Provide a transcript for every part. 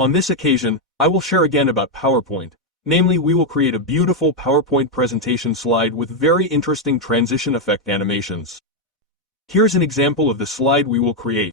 On this occasion, I will share again about PowerPoint. Namely, we will create a beautiful PowerPoint presentation slide with very interesting transition effect animations. Here's an example of the slide we will create.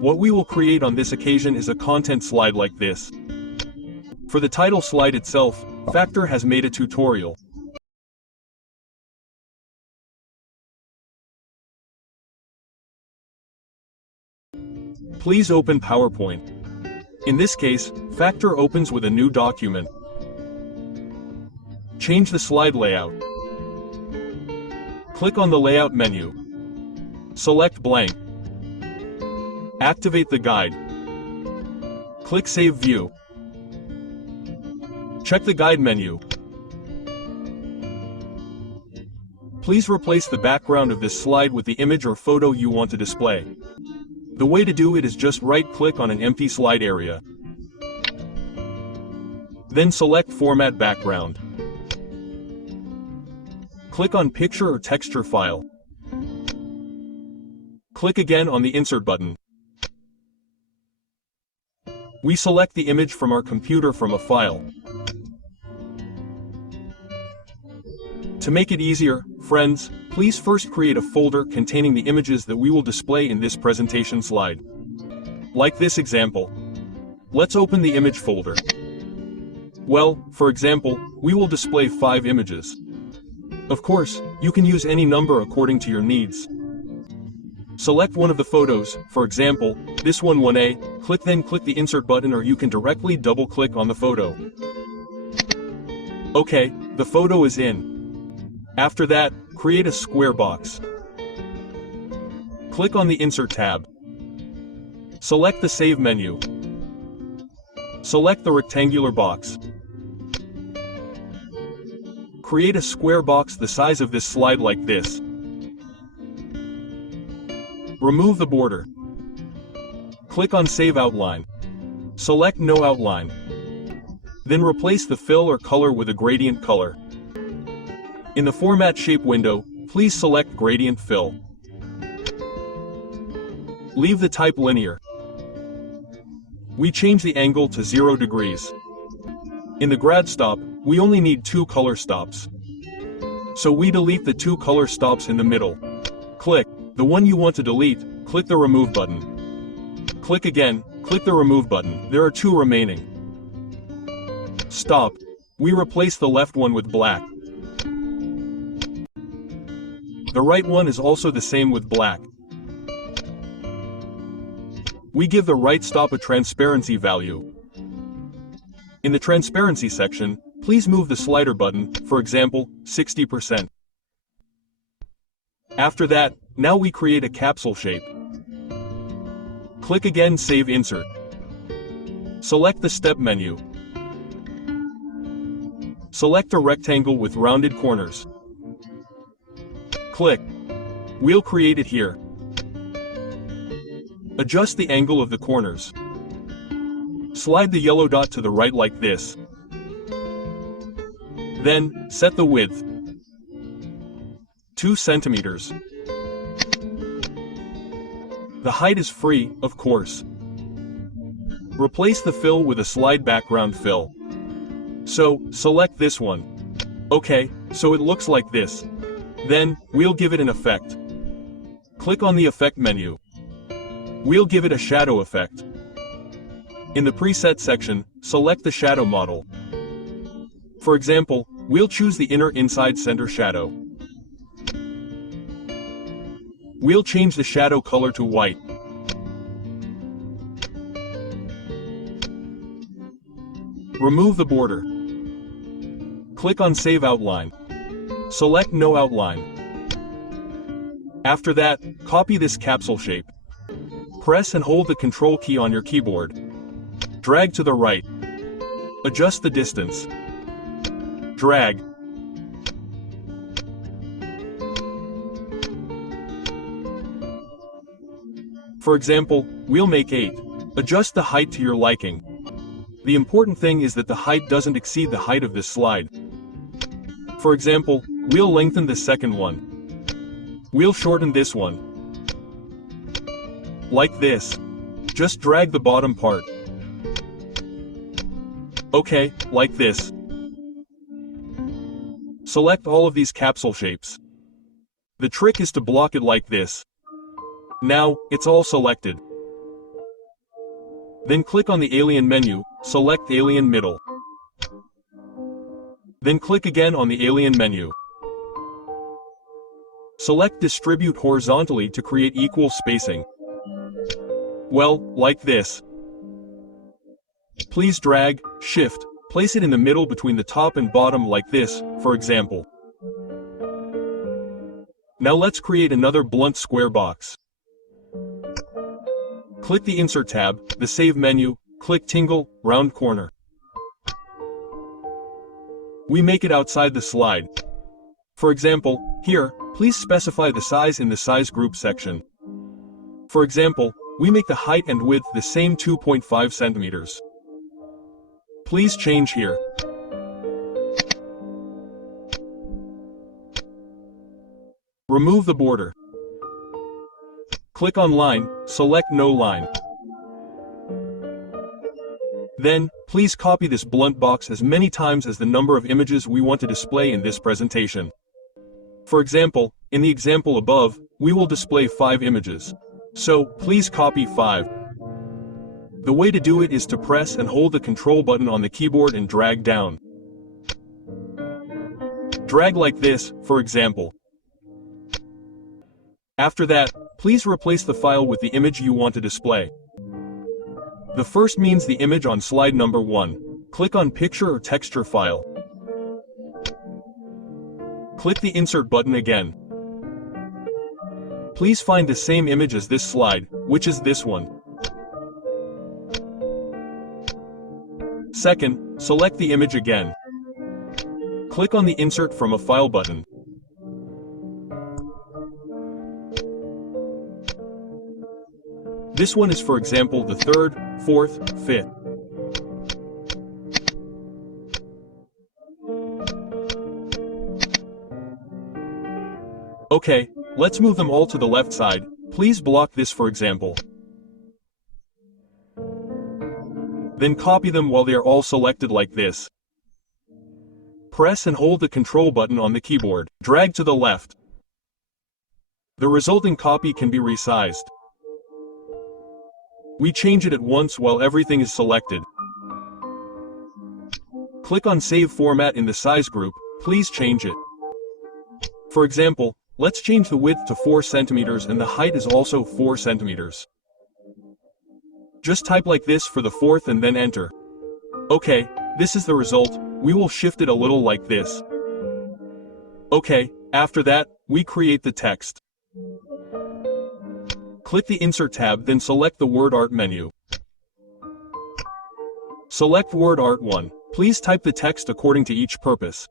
What we will create on this occasion is a content slide like this. For the title slide itself, Factor has made a tutorial. Please open PowerPoint. In this case, Factor opens with a new document. Change the slide layout. Click on the Layout menu. Select Blank. Activate the guide. Click Save View. Check the guide menu. Please replace the background of this slide with the image or photo you want to display. The way to do it is just right-click on an empty slide area. Then select Format Background. Click on Picture or Texture File. Click again on the Insert button. We select the image from our computer from a file. To make it easier, friends, please first create a folder containing the images that we will display in this presentation slide. Like this example. Let's open the image folder. Well, for example, we will display 5 images. Of course, you can use any number according to your needs. Select one of the photos, for example, this one 1A, then click the Insert button, or you can directly double-click on the photo. Okay, the photo is in. After that, create a square box. Click on the Insert tab. Select the Save menu. Select the rectangular box. Create a square box the size of this slide like this. Remove the border. Click on Save Outline. Select No Outline. Then replace the fill or color with a gradient color. In the Format Shape window, please select Gradient Fill. Leave the type linear. We change the angle to 0 degrees. In the grad stop, we only need 2 color stops. So we delete the 2 color stops in the middle. Click the one you want to delete, click the Remove button. Click again, click the Remove button. There are 2 remaining. Stop. We replace the left one with black. The right one is also the same with black. We give the right stop a transparency value. In the transparency section, please move the slider button, for example, 60%. After that, now we create a capsule shape. Click again Save Insert. Select the Step menu. Select a rectangle with rounded corners. Click. We'll create it here. Adjust the angle of the corners. Slide the yellow dot to the right like this. Then, set the width. 2 centimeters. The height is free, of course. Replace the fill with a slide background fill. So, select this one. Okay, so it looks like this. Then, we'll give it an effect. Click on the Effect menu. We'll give it a shadow effect. In the Preset section, select the shadow model. For example, we'll choose the inner inside center shadow. We'll change the shadow color to white. Remove the border. Click on Save Outline. Select No Outline. After that, copy this capsule shape. Press and hold the Control key on your keyboard. Drag to the right. Adjust the distance. Drag. For example, we'll make 8. Adjust the height to your liking. The important thing is that the height doesn't exceed the height of this slide. For example, we'll lengthen the second one. We'll shorten this one. Like this. Just drag the bottom part. Okay, like this. Select all of these capsule shapes. The trick is to block it like this. Now, it's all selected. Then click on the Alien menu, select Alien Middle. Then click again on the Alien menu. Select Distribute horizontally to create equal spacing. Well, like this. Please drag, shift, place it in the middle between the top and bottom like this, for example. Now let's create another blunt square box. Click the Insert tab, the Save menu, click Tingle, Round Corner. We make it outside the slide. For example, here, please specify the size in the Size Group section. For example, we make the height and width the same 2.5 centimeters. Please change here. Remove the border. Click on Line, select No Line. Then, please copy this blunt box as many times as the number of images we want to display in this presentation. For example, in the example above, we will display 5 images. So, please copy 5. The way to do it is to press and hold the Control button on the keyboard and drag down. Drag like this, for example. After that, please replace the file with the image you want to display. The first means the image on slide number 1. Click on Picture or Texture File. Click the Insert button again. Please find the same image as this slide, which is this one. Second, select the image again. Click on the Insert from a File button. This one is, for example, the 3rd, 4th, 5th. Okay, let's move them all to the left side. Please block this, for example. Then copy them while they are all selected like this. Press and hold the Control button on the keyboard. Drag to the left. The resulting copy can be resized. We change it at once while everything is selected. Click on Save Format in the Size group. Please change it. For example, let's change the width to 4 centimeters and the height is also 4 centimeters. Just type like this for the 4th and then enter. Okay, this is the result. We will shift it a little like this. Okay, after that, we create the text. Click the Insert tab, then select the Word Art menu. Select Word Art 1. Please type the text according to each purpose.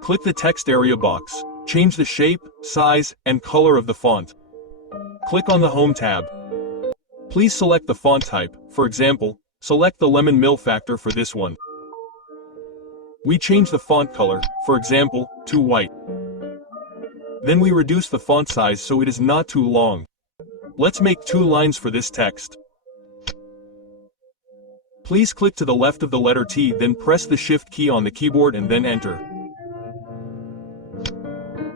Click the text area box. Change the shape, size, and color of the font. Click on the Home tab. Please select the font type. For example, select the Lemon Mill Factor for this one. We change the font color, for example, to white. Then we reduce the font size so it is not too long. Let's make 2 lines for this text. Please click to the left of the letter T, then press the Shift key on the keyboard and then enter.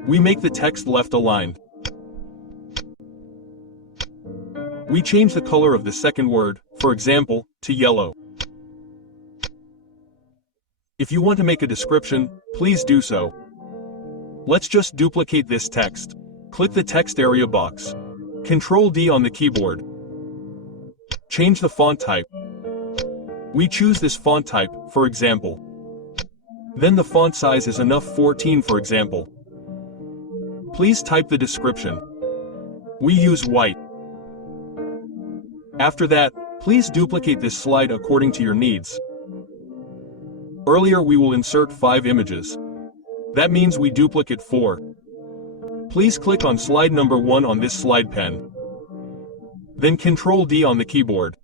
We make the text left aligned. We change the color of the second word, for example, to yellow. If you want to make a description, please do so. Let's just duplicate this text. Click the text area box. Ctrl D on the keyboard. Change the font type. We choose this font type, for example. Then the font size is enough 14 for example. Please type the description. We use white. After that, please duplicate this slide according to your needs. Earlier we will insert 5 images. That means we duplicate 4. Please click on slide number 1 on this slide pen. Then Ctrl D on the keyboard.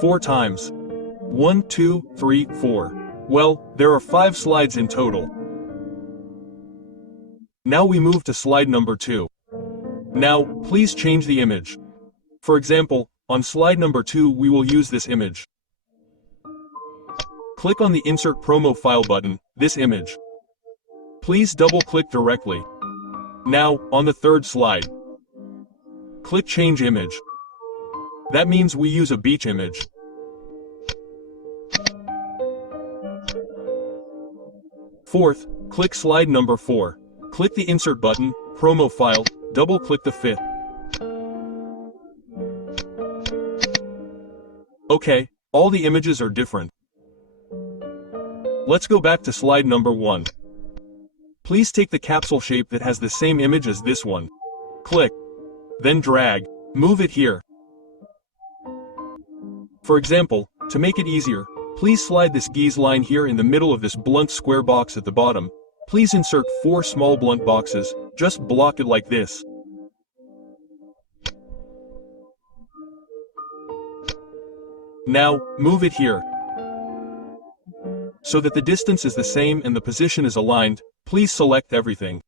4 times. 1, 2, 3, 4. Well, there are 5 slides in total. Now we move to slide number 2. Now, please change the image. For example, on slide number 2 we will use this image. Click on the Insert Promo File button, this image. Please double-click directly. Now, on the third slide. Click Change Image. That means we use a beach image. Fourth, click slide number 4. Click the Insert button, Promo File, double-click the fifth. Okay, all the images are different. Let's go back to slide number 1. Please take the capsule shape that has the same image as this one. Click. Then drag. Move it here. For example, to make it easier, please slide this geese line here in the middle of this blunt square box at the bottom. Please insert 4 small blunt boxes, just block it like this. Now, move it here. So that the distance is the same and the position is aligned, please select everything.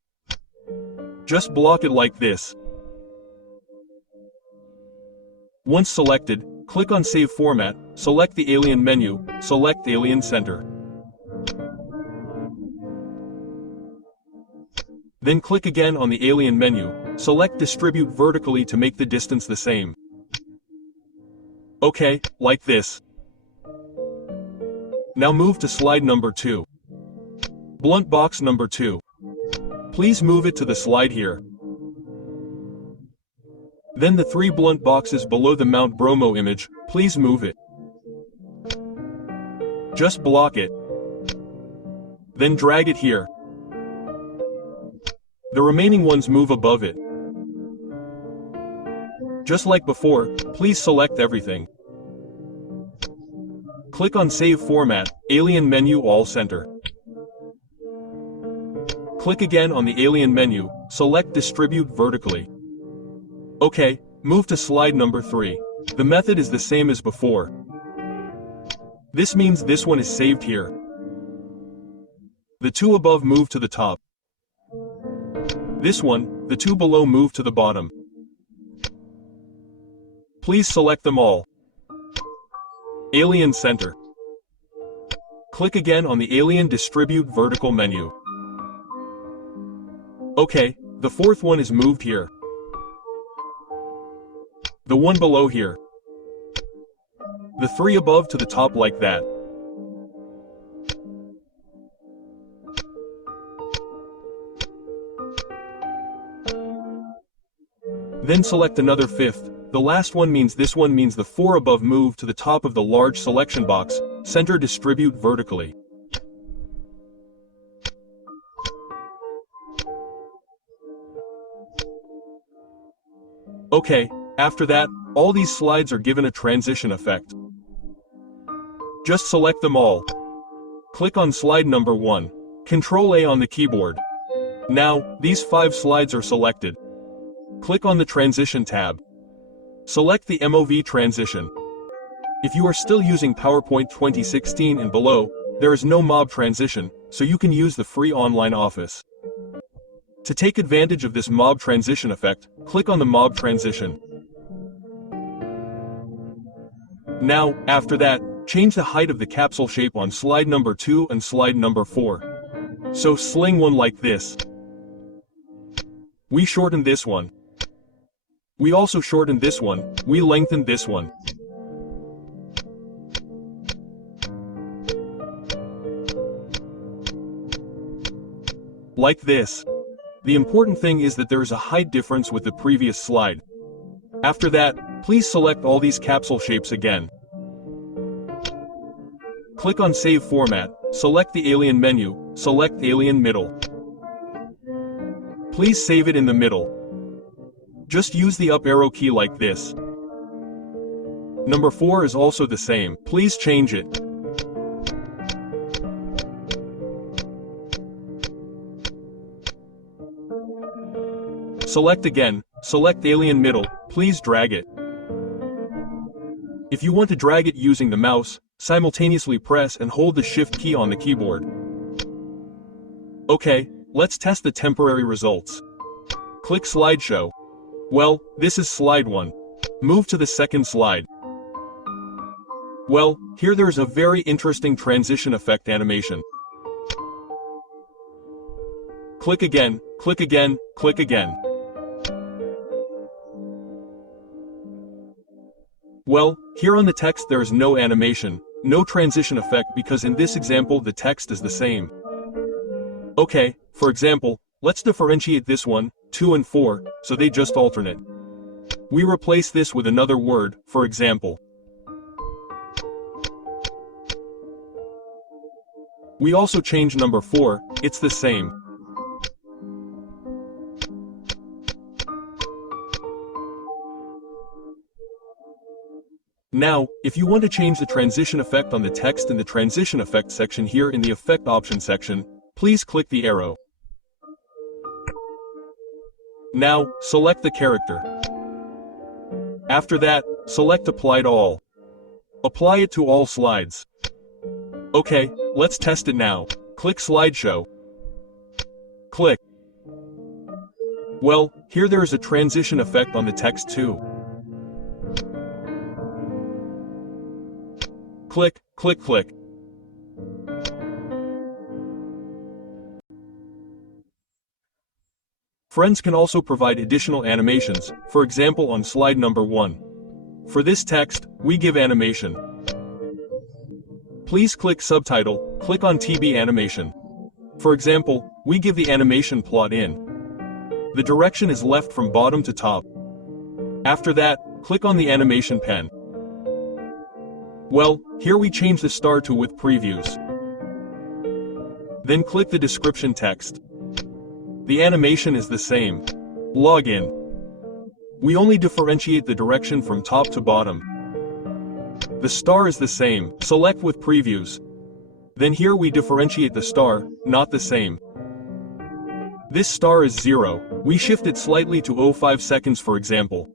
Just block it like this. Once selected, click on Save Format, select the Alien menu, select Alien Center. Then click again on the Alien menu, select Distribute Vertically to make the distance the same. Okay, like this. Now move to slide number 2. Blunt box number 2. Please move it to the slide here. Then the 3 blunt boxes below the Mount Bromo image, please move it. Just block it. Then drag it here. The remaining ones move above it. Just like before, please select everything. Click on Save Format, Alien menu All Center. Click again on the Alien menu, select Distribute Vertically. Okay, move to slide number 3. The method is the same as before. This means this one is saved here. The 2 above move to the top. This one, the 2 below move to the bottom. Please select them all. Alien Center. Click again on the Alien Distribute Vertical menu. Okay, the 4th one is moved here. The 1 below here. The 3 above to the top like that. Then select another 5th. The last one means this one means the 4 above move to the top of the large selection box, center Distribute Vertically. Okay, after that, all these slides are given a transition effect. Just select them all. Click on slide number 1. Ctrl A on the keyboard. Now, these 5 slides are selected. Click on the Transition tab. Select the MOV transition. If you are still using PowerPoint 2016 and below, there is no mob transition, so you can use the free online office. To take advantage of this mob transition effect, click on the mob transition. Now, after that, change the height of the capsule shape on slide number 2 and slide number 4. So sling one like this. We shorten this one. We also shortened this one, we lengthened this one. Like this. The important thing is that there is a height difference with the previous slide. After that, please select all these capsule shapes again. Click on Save Format, select the Alien menu, select Alien Middle. Please save it in the middle. Just use the up arrow key like this. Number 4 is also the same, please change it. Select again, select Alien Middle, please drag it. If you want to drag it using the mouse, simultaneously press and hold the Shift key on the keyboard. Okay, let's test the temporary results. Click Slideshow. Well, this is slide 1. Move to the second slide. Well, here there's a very interesting transition effect animation. Click again, click again, click again. Well, here on the text there is no animation, no transition effect because in this example the text is the same. Okay, for example, let's differentiate this one, 2 and 4, so they just alternate. We replace this with another word, for example. We also change number 4, it's the same. Now, if you want to change the transition effect on the text in the transition effect section here in the effect option section, please click the arrow. Now, select the character. After that, select Apply to All. Apply it to all slides. Okay, let's test it now. Click Slideshow. Click. Well, here there is a transition effect on the text too. Click, click, click. Friends can also provide additional animations, for example on slide number 1. For this text, we give animation. Please click Subtitle, click on TB Animation. For example, we give the animation plot in. The direction is left from bottom to top. After that, click on the animation pen. Well, here we change the star to with previews. Then click the description text. The animation is the same. Login. We only differentiate the direction from top to bottom. The star is the same, select with previews. Then here we differentiate the star, not the same. This star is 0, we shift it slightly to 0.5 seconds for example.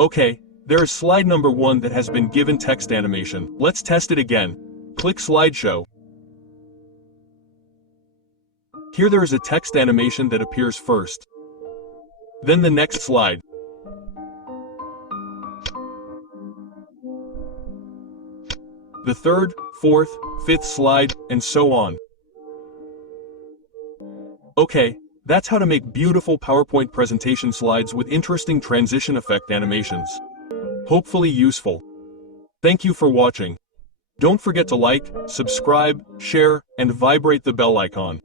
Okay. There is slide number 1 that has been given text animation. Let's test it again. Click Slideshow. Here there is a text animation that appears first. Then the next slide. The third, fourth, fifth slide, and so on. Okay, that's how to make beautiful PowerPoint presentation slides with interesting transition effect animations. Hopefully useful. Thank you for watching. Don't forget to like, subscribe, share, and vibrate the bell icon.